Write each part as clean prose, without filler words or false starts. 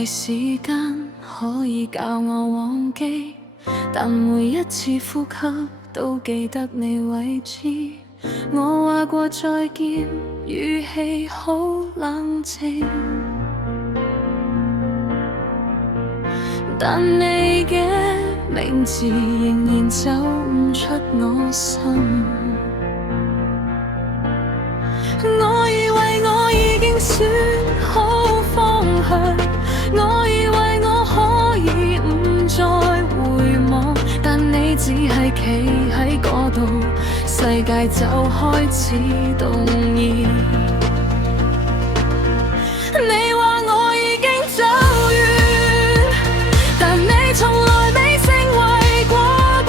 為時間可以教我忘記，但每一次呼吸都記得你位置。我話過再見，語氣好冷靜，但你嘅名字仍然走唔出我心。我以為我已經選好方向，我以為我可以唔再回望，但你只係企喺嗰度，世界就開始動搖。你話我已經走遠，但你從來未成為過去。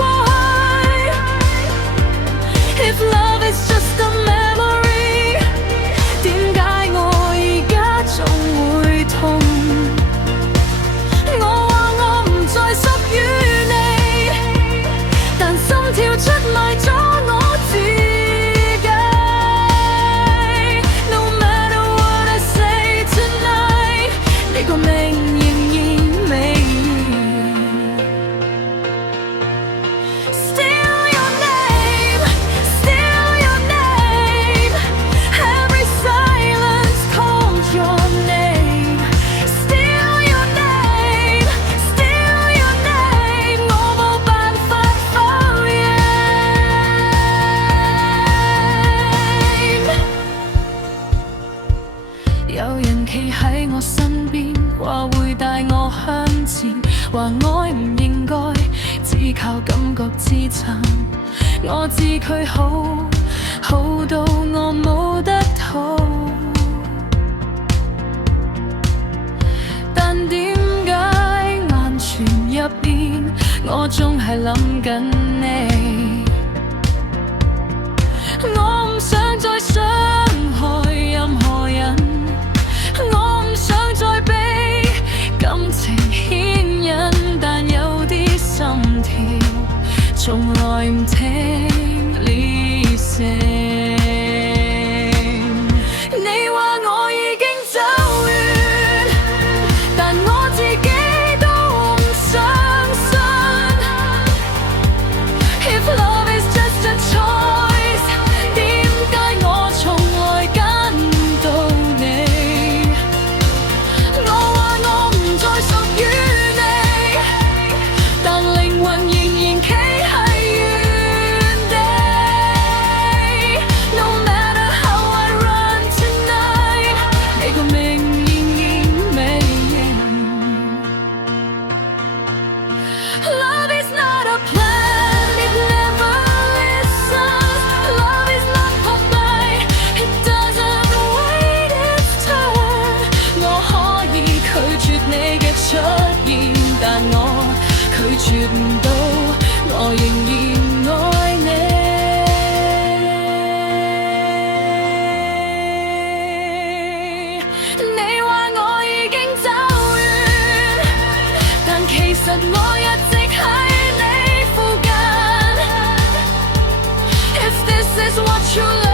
If love is just a memory， 點解我而家仲會痛？我話我唔再屬於你，但心跳出賣咗我自己。No matter what I say tonight， 你個名仍然未完。Still your name, still your name， every silence calls your name。Still your name, still your name， 我冇辦法否認。有人企喺我身邊，話會帶我向前，話愛唔應該只靠感覺支撐。我知佢好，好到我冇得逃，但點解眼泉入邊我仲係諗緊你？我唔想再傷害任何人，我唔想再被感情牽引，但有啲心跳從來唔聽呢聲。你話我已經走遠，但我自己都唔相信。If love is just a choice， 點解我從來揀唔到你？我話我唔再屬於你，但靈魂仍然企喺原地。No matter how I run tonight， 你個名仍然未認。Love is not a plan， it never listens。Love is not polite， it doesn't wait its turn。我可以拒絕你嘅出現，但我拒絕唔到，我仍然愛你。你話我已經走遠，但其實我一直喺你附近。If this is what you love